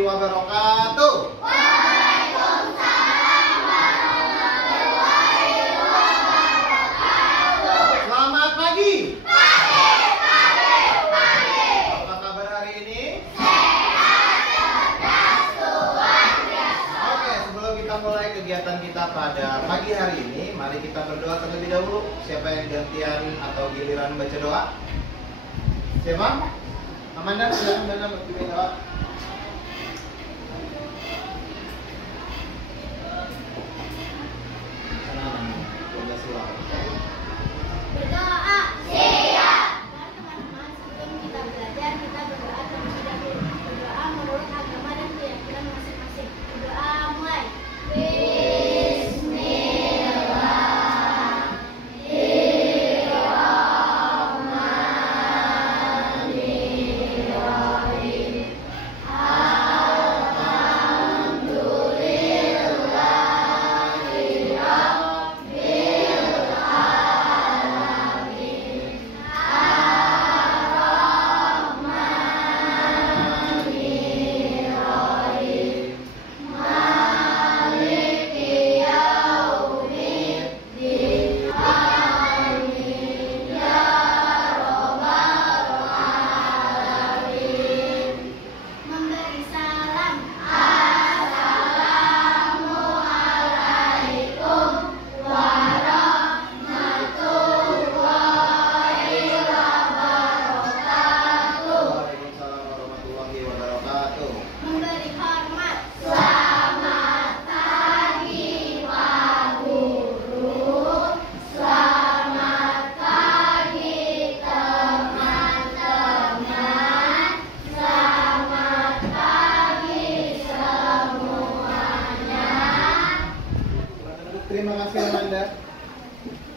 warahmatullahi wabarakatuh. Waalaikumsalam warahmatullahi wabarakatuh. Selamat pagi. Pagi. Apa kabar hari ini? Sehat, cerdas, luar biasa. Oke, sebelum kita mulai kegiatan kita pada pagi hari ini, mari kita berdoa terlebih dahulu. Siapa yang gantian atau giliran baca doa? Siapa? Amanda, silakan Amanda berpimpin doa. Berdoa. Siap. Mari teman-teman, sebelum kita belajar, kita berdoa terlebih dahulu. Berdoa menurut agama dan keyakinan masing-masing. Berdoa mulai. Memberi salam. Assalamualaikum warahmatullahi wabarakatuh. Waalaikumsalam warahmatullahi wabarakatuh. Memberi hormat. Selamat pagi Pak Guru. Selamat pagi teman-teman. Selamat pagi semuanya. Terima kasih Amanda.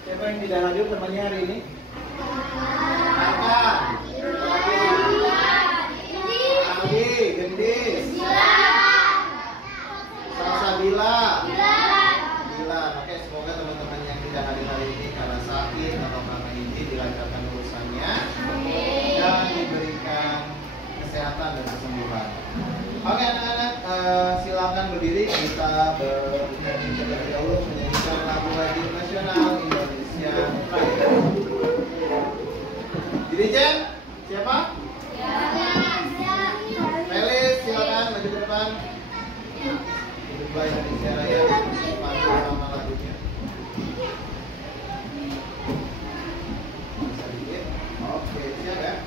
Siapa yang tidak hadir temannya hari ini? Apa? Agi, Gendis, Salsabila, Dilan. Oke, semoga teman-teman yang tidak hadir hari ini karena sakit atau karena izin dilancarkan urusannya dan diberikan kesehatan dan kesembuhan. Oke anak-anak, silakan berdiri. Kita bernyanyi terlebih dahulu menyanyikan lagu wajib nasional Indonesia Raya. Jadi Jen, siapa? Melis, silakan maju ke depan. Hiduplah Indonesia Raya. Pandu nama lagunya. Bisa dikit. Oke, siap ya.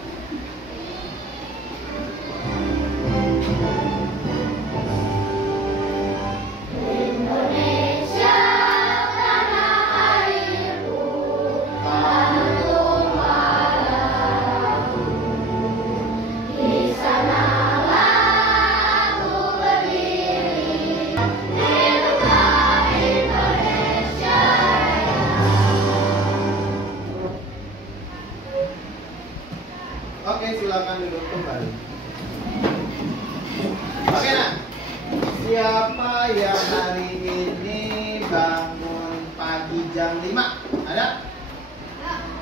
Indonesia tanah airku, tanah marahku. Di sanalah aku berdiri, negara Indonesia Raya. Oke, silakan duduk kembali. Oke, nah. Siapa yang hari ini bangun pagi jam 5? Ada?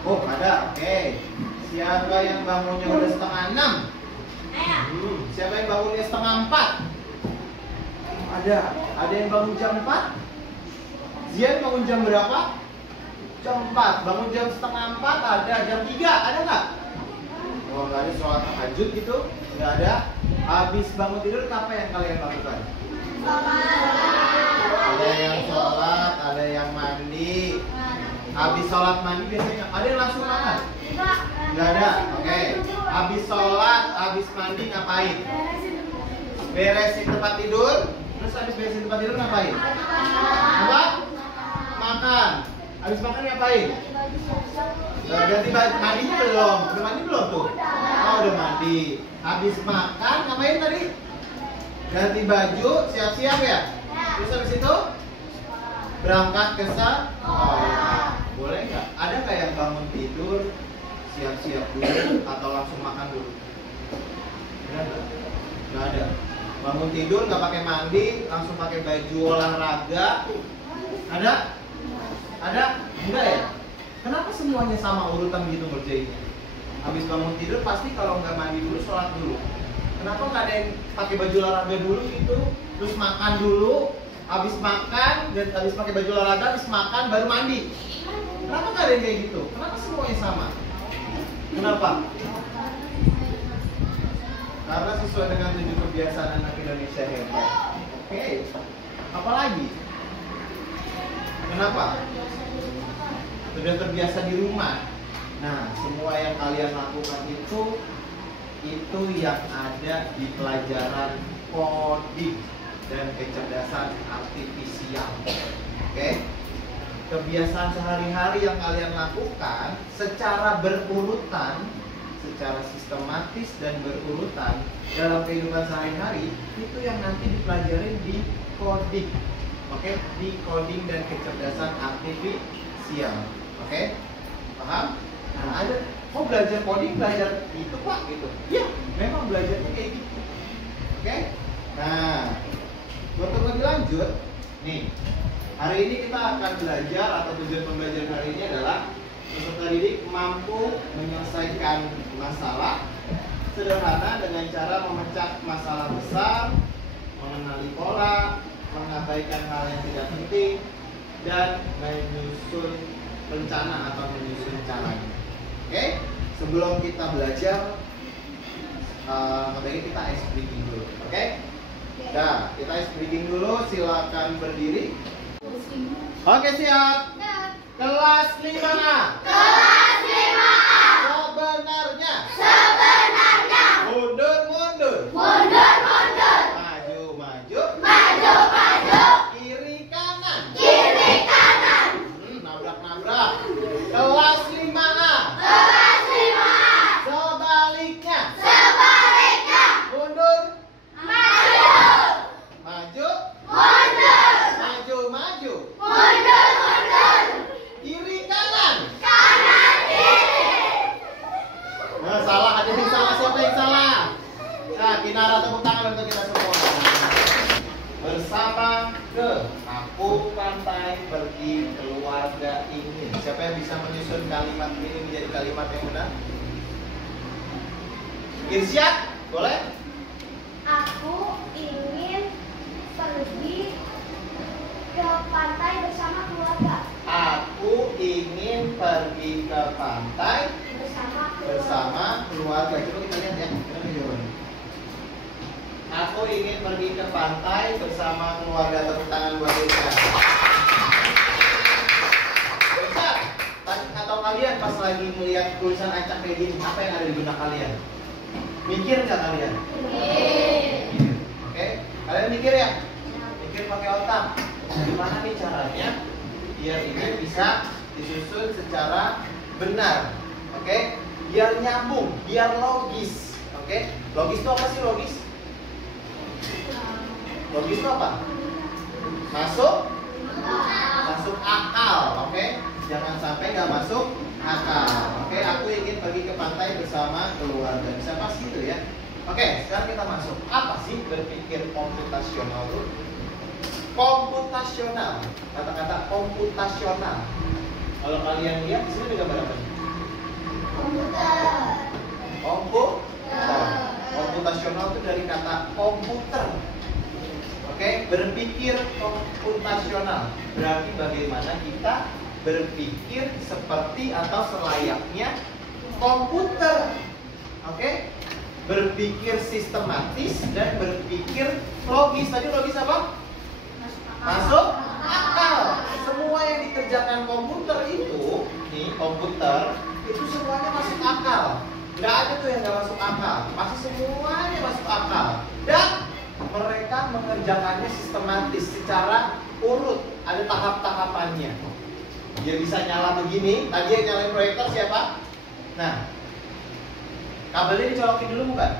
Oh, ada. Oke. Siapa yang bangunnya udah setengah 6? Siapa yang bangunnya setengah 4? Ada. Ada yang bangun jam 4? Zian bangun jam berapa? Jam 4. Bangun jam setengah 4 ada. Jam 3 ada nggak? Oh, nggak ada sholat tahajud gitu? Nggak ada. Habis bangun tidur apa yang kalian lakukan? Ada yang sholat, ada yang mandi. Habis sholat mandi biasanya ada yang langsung makan? Nggak ada. Oke. Habis sholat, habis mandi ngapain? Beresin tempat tidur. Terus habis beresin tempat tidur ngapain? Apa? Makan. Habis makan ngapain? Ganti baju. Mandinya belum? Udah mandi belum tuh? Oh, udah mandi. Habis makan ngapain tadi? Ganti baju, siap-siap ya? Terus habis itu berangkat ke sekolah. Boleh nggak? Ada nggak yang bangun tidur siap-siap dulu atau langsung makan dulu? Nggak ada. Bangun tidur nggak pakai mandi, langsung pakai baju olahraga. Ada? Ada? Enggak ya? Kenapa semuanya sama urutan gitu ngerjainnya? Habis bangun tidur pasti kalau nggak mandi dulu, sholat dulu. Kenapa nggak ada yang pakai baju olahraga dulu gitu, terus makan dulu, habis makan dan habis pakai baju olahraga, habis makan baru mandi? Kenapa nggak ada yang kayak gitu? Kenapa semuanya sama? Kenapa? Karena sesuai dengan 7 kebiasaan anak Indonesia hebat. Oke. Apalagi? Kenapa? Sudah terbiasa di rumah. Nah, semua yang kalian lakukan itu yang ada di pelajaran coding dan kecerdasan artifisial. Oke? Kebiasaan sehari-hari yang kalian lakukan secara berurutan, secara sistematis dan berurutan dalam kehidupan sehari-hari, itu yang nanti dipelajarin di coding. Oke? Di coding dan kecerdasan artifisial. Oke? Paham? Nah, ada belajar coding, belajar itu Pak gitu. Ya, memang belajarnya kayak gitu. Oke? Nah, untuk lebih lanjut, nih, hari ini kita akan belajar atau tujuan pembelajaran hari ini adalah peserta didik mampu menyelesaikan masalah sederhana dengan cara memecah masalah besar, mengenali pola, mengabaikan hal yang tidak penting, dan menyusun rencana atau menyusun caranya. Oke? Sebelum kita belajar, baiknya kita ice breaking dulu. Oke? Nah, kita ice breaking dulu. Silakan berdiri. Oke, siap. Kelas 5A. Kelas 5A. Sebenarnya. Mundur. Maju. Kiri kanan. Nabrak. Kelas 5A. Sebaliknya. Mundur. Maju. Kiri kanan. Nah, salah. Ada yang salah. Siapa yang salah? Nah, Kinara tepuk tangan untuk kita semua. Bersama ke aku pantai pergi keluarga ingin. Siapa yang bisa menyusun kalimat ini menjadi kalimat yang benar? Irsyad, boleh? Aku ingin pergi ke pantai bersama keluarga. Aku ingin pergi ke pantai bersama keluarga. Coba kita lihat ya. Kita jawabannya. Aku ingin pergi ke pantai bersama keluarga. Tepuk tangan buat Irsyad. Irsyad, atau kalian pas lagi melihat tulisan acak kayak gini, apa yang ada di benak kalian? Mikir nggak kalian? Oke, kalian mikir ya? Mikir pakai otak. Gimana nih caranya biar ini bisa disusun secara benar? Oke, biar nyambung, biar logis. Oke, logis itu apa sih logis? Logis itu apa? Masuk akal. Oke, jangan sampai nggak masuk akal. Oke, aku ingin pergi ke pantai bersama keluarga. Bisa pas gitu ya. Oke, sekarang kita masuk. Apa sih berpikir komputasional itu? Komputasional. Kata-kata komputasional. Kalau kalian lihat di sini ada gambar apa? Komputer. Komputasional itu dari kata komputer. Oke, berpikir komputasional berarti bagaimana kita berpikir seperti atau selayaknya komputer. Oke? Berpikir sistematis dan berpikir logis. Tadi logis apa? Masuk akal. Semua yang dikerjakan komputer itu, nih komputer, itu semuanya masuk akal. Nggak ada tuh yang nggak masuk akal. Masih semuanya masuk akal. Dan mereka mengerjakannya sistematis secara urut. Ada tahap-tahapannya. Dia bisa nyala begini. Tadi yang nyalain proyektor siapa? Nah, kabelnya dicolokin dulu bukan?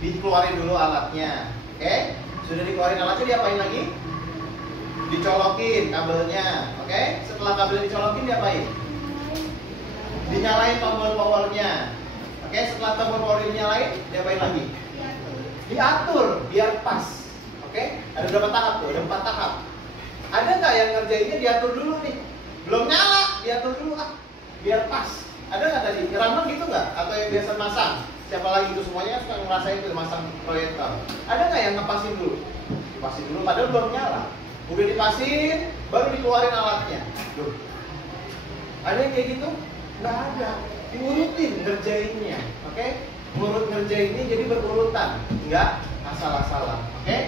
Dikeluarin dulu alatnya. Oke? Sudah dikeluarin alatnya, diapain lagi? Dicolokin kabelnya. Oke? Setelah kabelnya dicolokin, diapain? Dinyalain tombol powernya. Oke? Setelah tombol power dinyalain, diapain lagi? Diatur biar pas. Oke? Ada berapa tahap tuh? Ada 4 tahap. Ada nggak yang ngerjainnya diatur dulu nih? Belum nyala, diatur dulu biar pas. Ada nggak tadi? Rambut gitu nggak? Atau yang biasa masang? Siapa lagi itu semuanya suka ngerasain itu masang proyektor. Ada nggak yang ngepasin dulu? Dipasin dulu, padahal belum nyala. Udah dipasin, baru dikeluarin alatnya. Duh. Ada yang kayak gitu? Nggak ada. Diurutin ngerjainnya, oke? Ngurut ngerjainnya jadi berurutan, nggak asal-asalan, oke?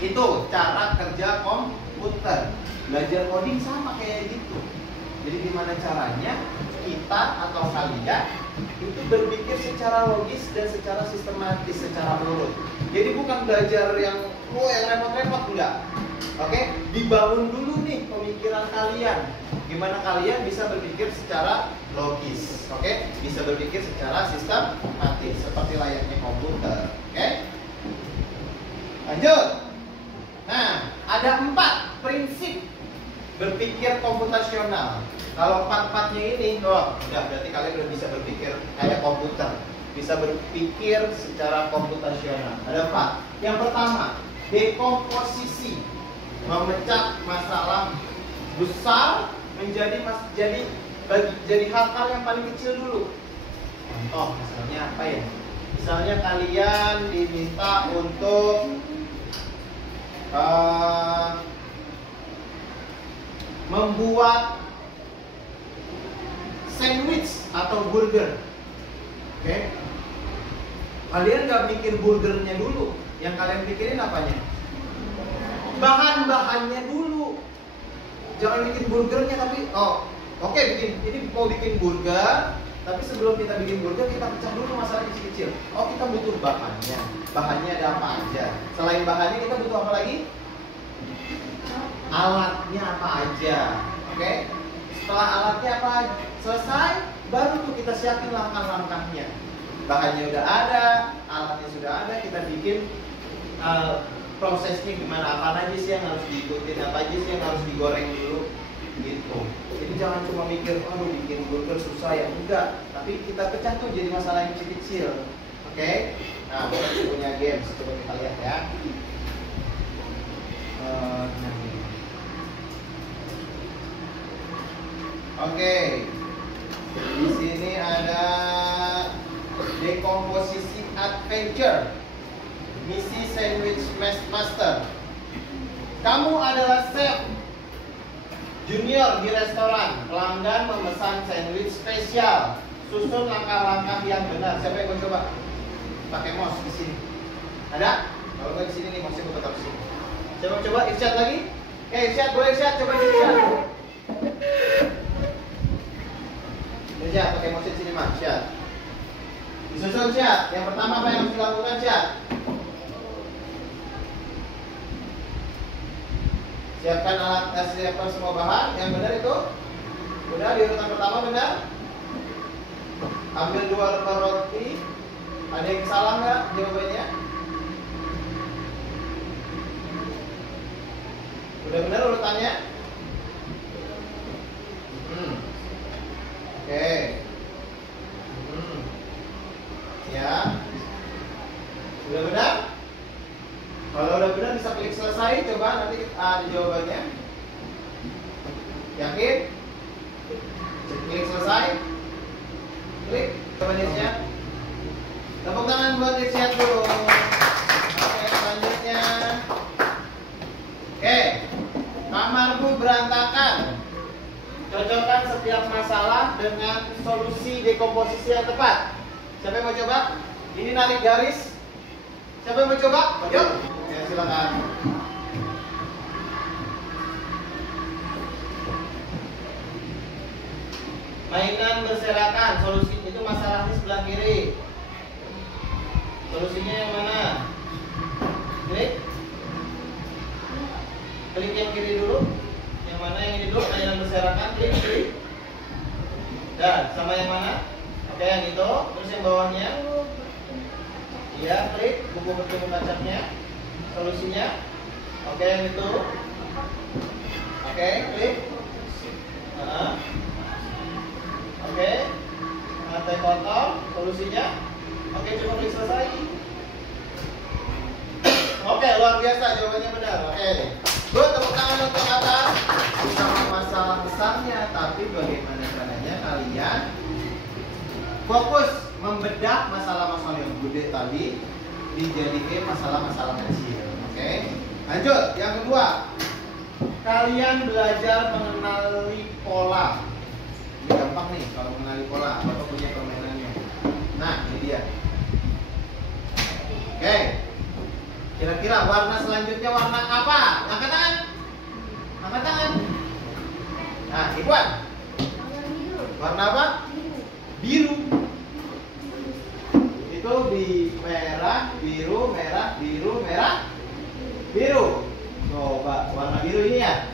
Itu cara kerja komputer. Belajar coding sama kayak gitu. Jadi gimana caranya kita atau kalian itu berpikir secara logis dan secara sistematis, secara menurut. Jadi bukan belajar yang repot-repot, enggak. Oke, dibangun dulu nih pemikiran kalian. Gimana kalian bisa berpikir secara logis, oke? Bisa berpikir secara sistematis seperti layaknya komputer, oke? Lanjut. Nah, ada 4 prinsip berpikir komputasional. Kalau 4-4-nya ini, udah berarti kalian udah bisa berpikir kayak komputer, bisa berpikir secara komputasional. Ada 4. Yang pertama, dekomposisi, memecah masalah besar menjadi jadi hal-hal yang paling kecil dulu. Contoh, misalnya apa ya? Misalnya kalian diminta untuk membuat sandwich atau burger. Oke? Kalian nggak bikin burgernya dulu. Yang kalian pikirin apanya? Bahan-bahannya dulu. Jangan bikin burgernya tapi oke, ini mau bikin burger, tapi sebelum kita bikin burger kita pecah dulu masalah kecil-kecil. Kita butuh bahannya. Bahannya ada apa aja? Selain bahannya kita butuh apa lagi? Alatnya apa aja? Oke? Setelah alatnya apa selesai, baru tuh kita siapin langkah-langkahnya. Bahannya udah ada, alatnya sudah ada, kita bikin prosesnya gimana, apa aja sih yang harus diikutin, apa aja sih yang harus digoreng dulu gitu. Jadi jangan cuma mikir, aduh bikin burger susah ya, enggak. Tapi kita pecah tuh jadi masalah yang kecil-kecil. Oke? Nah, kita punya games, coba kita lihat ya. Oke. Di sini ada dekomposisi adventure. Misi sandwich master. Kamu adalah chef junior di restoran. Pelanggan memesan sandwich spesial. Susun langkah-langkah yang benar. Siapa yang mau coba? Pakai mouse di sini. Ada? Kalau nggak di sini nih, mouse-nya gue tetap di sini. Siapa mau coba? Irsyad lagi? Irsyad, boleh Irsyad? Coba Irsyad. Irsyad, pakai mouse di sini mas. Irsyad. Disusun Irsyad. Yang pertama apa yang harus dilakukan Irsyad? Siapkan alat, siapkan semua bahan. Yang benar itu udah di urutan pertama benar. Ambil 2 lembar roti. Ada yang salah nggak jawabannya? Udah benar urutannya? Oke. Ya. Udah benar? Kalau udah benar bisa klik selesai, coba nanti ada jawabannya. Yakin? Klik selesai. Klik, coba Irsyad. Tepuk tangan buat Irsyad dulu. Oke, selanjutnya. Oke, kamarku berantakan. Cocokkan setiap masalah dengan solusi dekomposisi yang tepat. Siapa yang mau coba? Ini narik garis. Siapa yang mau coba? Yuk. Ya, silakan. Mainan berserakan. Solusi itu masalahnya sebelah kiri. Solusinya yang mana? Klik. Klik yang kiri dulu. Yang mana yang ini dulu? Mainan berserakan. Klik. Dan sama yang mana? Oke, yang itu. Terus yang bawahnya. Iya, klik. Buku bertemu kacanya. Solusinya. Oke, yang itu. Oke, klik. Oke. Lantai kotor. Solusinya. Oke, coba klik selesai. Oke, luar biasa. Jawabannya benar. Oke. Good, tepuk tangan untuk atas. Sama masalah besarnya, tapi bagaimana caranya kalian fokus membedah masalah-masalah yang gede tadi dijadikan masalah-masalah kecil. Oke. Lanjut, yang kedua. Kalian belajar mengenali pola. Ini gampang nih kalau mengenali pola. Bapak punya permainannya. Nah, ini dia. Oke. Kira-kira warna selanjutnya warna apa? Angkat tangan. Angkat tangan. Nah, Iwan. Warna apa? Biru. Itu di merah, biru, merah, biru, merah, biru. Coba warna biru ini ya.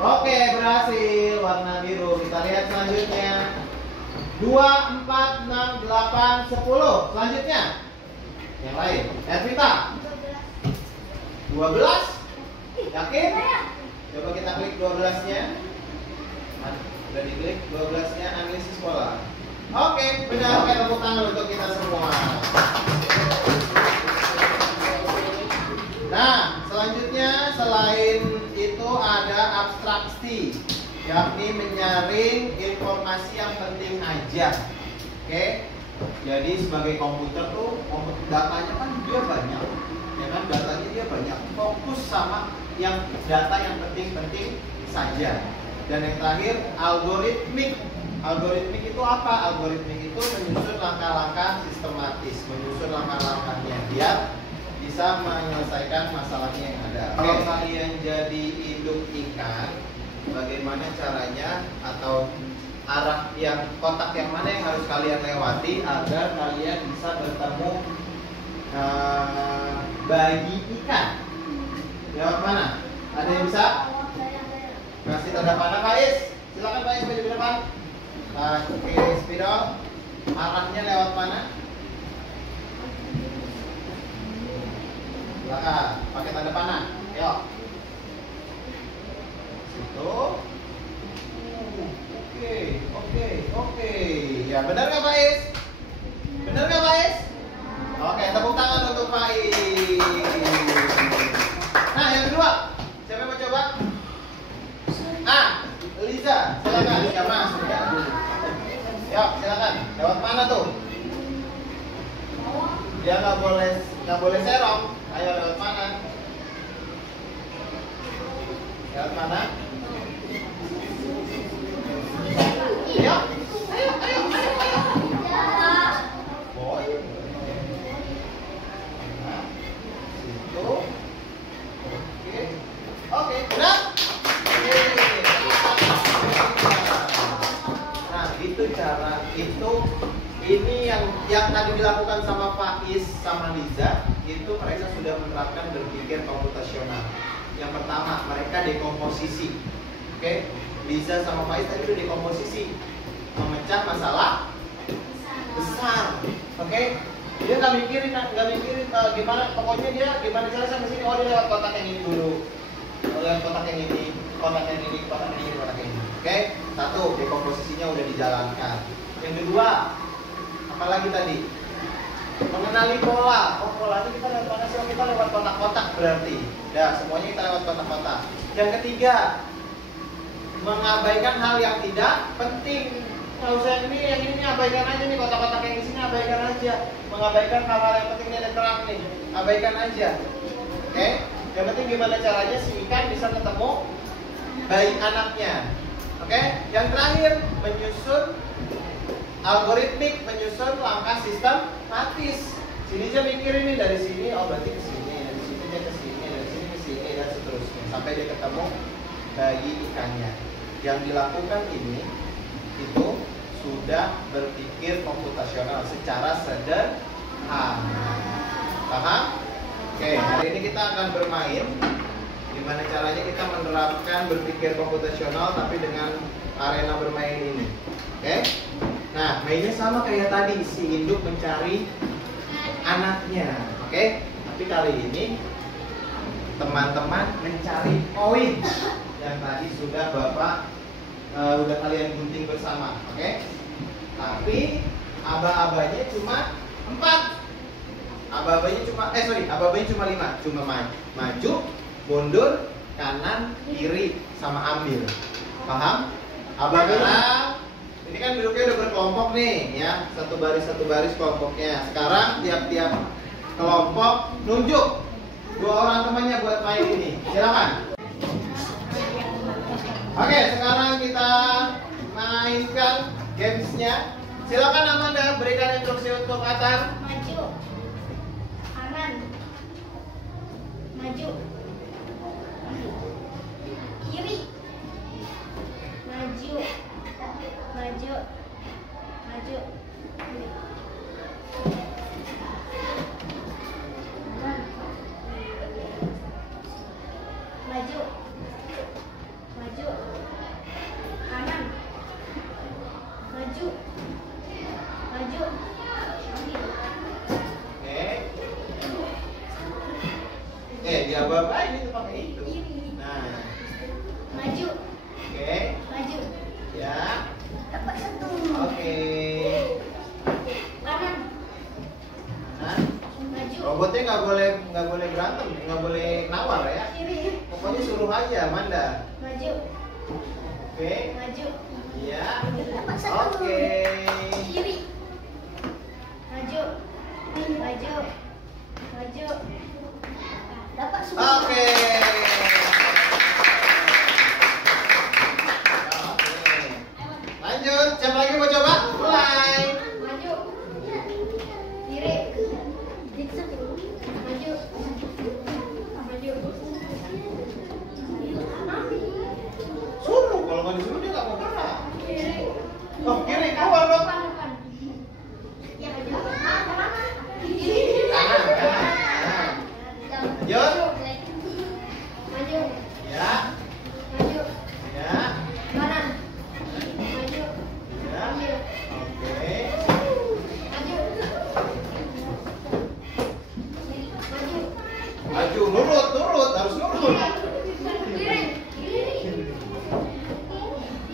Oke, berhasil warna biru. Kita lihat selanjutnya. 2, 4, 6, 8, 10. Selanjutnya. Yang lain. Evita. 12. Yakin? Coba kita klik 12-nya. Udah diklik 12-nya analisis pola. Oke, benar. Oke, tepuk tangan untuk kita semua. Nah, selanjutnya selain itu ada abstraksi, yakni menyaring informasi yang penting aja. Oke. Jadi sebagai komputer tuh datanya kan dia banyak. Ya kan, datanya dia banyak. Fokus sama yang data yang penting-penting saja. Dan yang terakhir algoritmik. Algoritmik itu apa? Algoritmik itu menyusun langkah-langkah sistematis, menyusun langkah-langkahnya biar bisa menyelesaikan masalahnya yang ada. Kalau kalian jadi induk ikan, bagaimana caranya atau arah yang kotak yang mana yang harus kalian lewati agar kalian bisa bertemu bayi ikan? Lewat mana? Ada yang bisa? Kasih tanda panah, Faiz. Silakan Faiz maju ke depan. Oke, spidol. Arahnya lewat mana? Silakan, pakai tanda panah. Ayo. Situ. Oke. Ya, benar nggak Faiz? Benar nggak Faiz? Oke, tepuk tangan untuk Faiz. Nah, yang kedua, siapa yang mau coba? Liza, silakan. Siapa? Ya, silakan. Lewat mana tuh? Dia nggak boleh serong. Ayo lewat mana? Lewat mana? Ayo. Boy. Nah, situ. Oke, benar? Nah, itu cara ini yang tadi dilakukan sama Faiz sama Liza, itu mereka sudah menerapkan berpikir komputasional. Yang pertama, mereka dekomposisi. Oke, Liza sama Faiz tadi udah dekomposisi, memecah masalah besar. Oke, dia nggak mikirin gimana, pokoknya dia gimana cara sampai sini. Oh, dia lewat kotak yang ini dulu. Lewat kotak yang ini, kotak yang ini, kotak yang ini, kotak yang ini. Oke, satu, dekomposisinya udah dijalankan. Yang kedua, apalagi tadi? Mengenali pola. Oh, polanya kita lewat mana sih? Kita lewat kotak-kotak berarti. Ya, semuanya kita lewat kotak-kotak. Yang ketiga, mengabaikan hal yang tidak penting. Nggak usah yang ini abaikan aja nih, kotak-kotak yang di sini abaikan aja. Mengabaikan hal-hal yang penting, ini ada terang nih, abaikan aja. Oke? Yang penting gimana caranya si ikan bisa ketemu bayi anaknya. Oke? Yang terakhir, menyusun algoritmik, menyusun langkah sistematis. Sini aja mikir ini dari sini, oh berarti ke sini, dari sini dia ke sini, dari sini ke sini dan seterusnya sampai dia ketemu bayi ikannya. Yang dilakukan ini itu sudah berpikir komputasional secara sederhana. Paham? Oke, hari ini kita akan bermain gimana caranya kita menerapkan berpikir komputasional tapi dengan arena bermain ini. Oke? Nah, mainnya sama kayak tadi, si induk mencari anaknya. Oke? Tapi kali ini teman-teman mencari koin yang tadi sudah Bapak udah kalian gunting bersama. Oke? Tapi aba-abanya cuma 4. Aba-abanya cuma 5. Cuma maju, mundur, kanan, kiri, sama ambil. Paham? Aba merah, Ini kan duduknya udah berkelompok nih, ya. Satu baris kelompoknya. Sekarang tiap-tiap kelompok nunjuk 2 orang temannya buat main ini. Silakan. Oke, sekarang kita mainkan gamesnya. Silakan Amanda berikan instruksi untuk Atar. Maju. Kanan. Maju. Kiri. Maju. Maju. Maju. Maju. Maju. Kanan. Maju. Maju. Oke. Diapa ini tuh pakai itu. Kiri. Nah. Maju. Oke. Maju. Ya. Dapat 1. Oke. Kanan. Nah, Maju. robotnya nggak boleh berantem, nggak boleh nawar ya. Kiri. Pokoknya suruh aja, Amanda. Maju. Oke. Maju. Iya. Dapat 1. Oke. Kiri. Maju. Maju. Maju. Dapat 10. Oke. Lanjut, siapa lagi mau coba? Mulai. Maju. Kiri. Maju. Maju. Suruh, kalau nggak disuruh dia nggak mau gerak. Kiri. Oh, kiri keluar dong. Depan, depan. Ya, maju. Kiri. Kanan, kanan. Lanjut. Maju. Ya, Maju. ya, Kanan. Maju. ya. Ambil. Oke. Maju. Maju. Maju, nurut, harus nurut. Kiri. Kiri.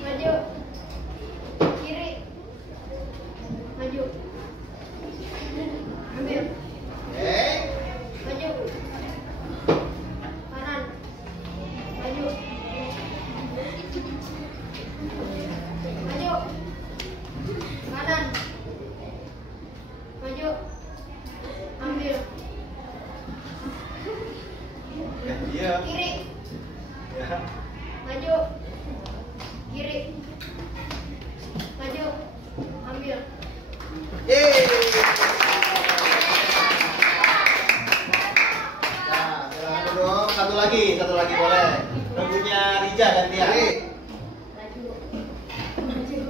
Maju. Kiri. Maju. Ambil. Oke. Maju. Kanan. Maju. Maju. Kanan. Maju. Ambil. Ya, iya. Kiri. Ya. Maju. Kiri. Maju. Ambil. Yeay. Nah, silakan dong. Satu lagi boleh. Lagunya Rija gantian. Maju. Maju.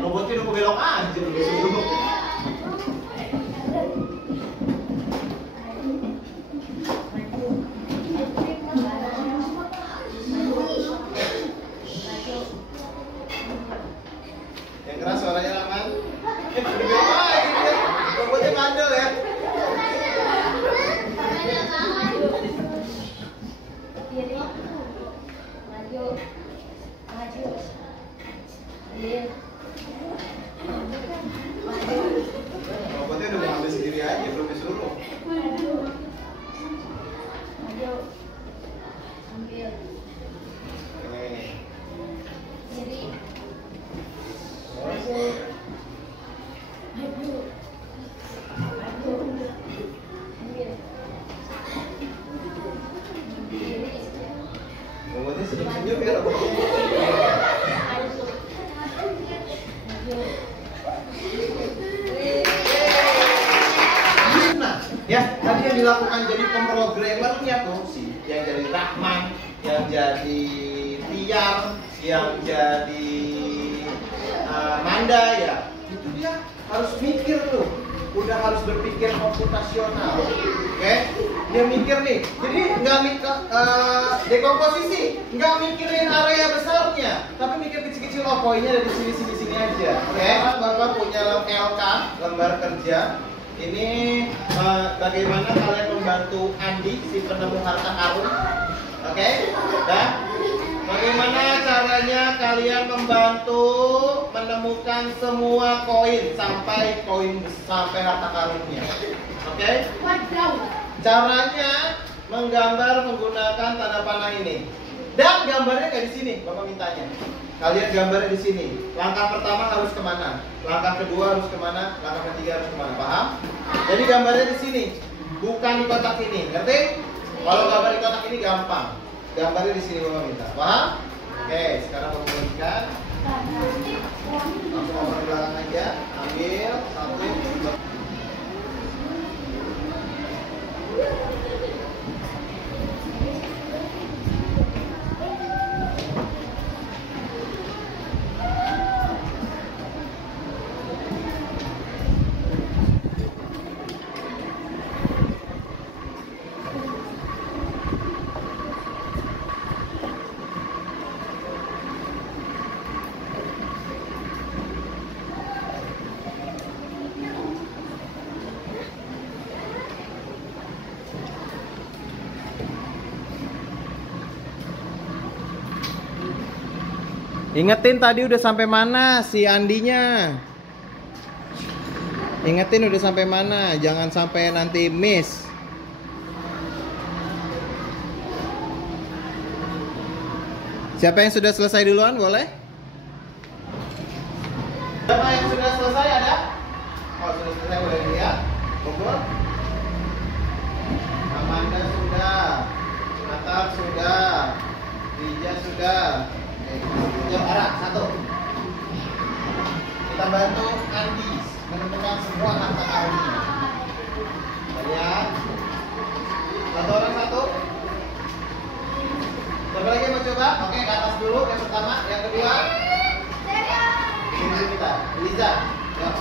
Robotnya udah mau belok aja dulu. Yang keras suaranya Rahman. Belok lagi dia. Robotnya bandel ya. Kiri. Maju. Maju. Ambil. Robotnya udah mau ambil sendiri aja, belum disuruh. Maju. Maju. Ambil. Oke. Kiri. Maju. Maju. Maju. Ambil. Kiri. Robotnya senyum-senyum ya robotnya. Maju. Maju. Nah, ya tadi yang dilakukan jadi pemrogramernya tuh sih, yang jadi Rahman, yang jadi Tiar, yang jadi Manda ya, itu dia harus mikir tuh, udah harus berpikir komputasional, oke? Dia mikir nih, jadi nggak mikir dekomposisi, nggak mikirin area besarnya, tapi mikir kecil-kecil, oh poinnya ada di sini aja, oke? Bapak punya LK, lembar kerja. Ini bagaimana kalian membantu Andi, si penemu harta karun, oke? Dan bagaimana caranya kalian membantu menemukan semua koin sampai harta karunnya, oke? Caranya menggambar menggunakan tanda panah ini. Dan gambarnya kayak di sini, Bapak mintanya. Kalian gambarnya di sini. Langkah pertama harus kemana? Langkah kedua harus kemana? Langkah ketiga harus kemana? Paham? Jadi gambarnya di sini, bukan di kotak ini. Ngerti? Kalau gambar di kotak ini gampang. Gambarnya di sini Bapak minta. Paham? Oke, sekarang Bapak berikan. Langsung oper ke belakang aja. Ambil satu. Ingetin tadi udah sampai mana si Andinya. Ingetin udah sampai mana, jangan sampai nanti miss. Siapa yang sudah selesai duluan boleh? Siapa yang sudah selesai ada? Oh sudah selesai boleh dilihat. Kumpul. Amanda sudah, Natal sudah, Rija sudah. Yuk arah satu. Kita bantu Andi menentukan semua kata Andi. Lihat. Satu orang satu. Siapa lagi mau coba? Oke, ke atas dulu yang pertama, yang kedua. Ini kita, Liza. Yuk.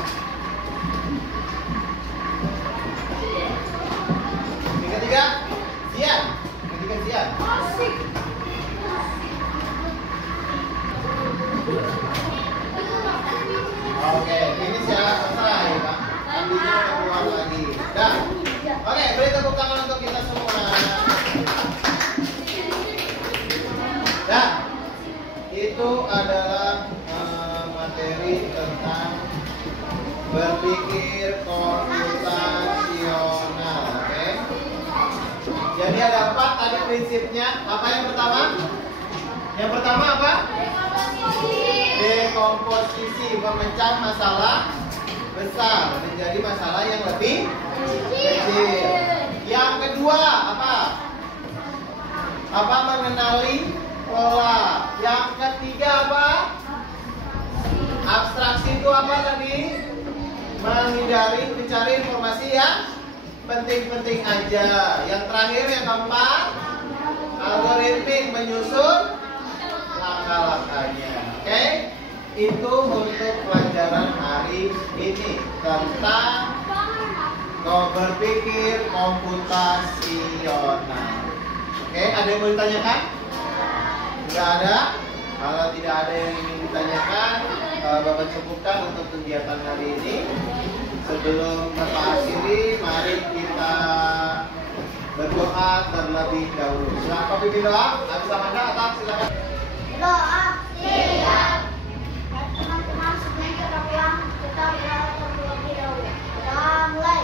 Yang ketiga, Zian. Yang ketiga Zian. Asik. Oke, ini siapa selesai, Pak? Andinya udah keluar lagi. Dah. Oke, beri tepuk tangan untuk kita semua. Dah. Itu adalah materi tentang berpikir komputasional. Oke. Jadi ada 4 tadi prinsipnya. Apa yang pertama? Yang pertama apa? Dekomposisi, memecah masalah besar menjadi masalah yang lebih kecil. Yang kedua apa? Apa? Mengenali pola. Yang ketiga apa? Abstraksi itu apa tadi? Menghindari mencari informasi yang penting-penting aja. Yang terakhir yang keempat, algoritmik, menyusun langkah-langkahnya. Oke? Itu untuk pelajaran hari ini tentang berpikir komputasional. Oke, ada yang mau ditanyakan? Tidak ada? Kalau tidak ada yang ingin ditanyakan, Bapak cukupkan untuk kegiatan hari ini. Sebelum Bapak akhiri, mari kita berdoa terlebih dahulu. Silakan pimpin doa. Habis Amanda atau silakan. Doa siap. Teman-teman semuanya kita pulang, kita berdoa terlebih dahulu. Kita mulai.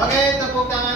Oke, tepuk tangan.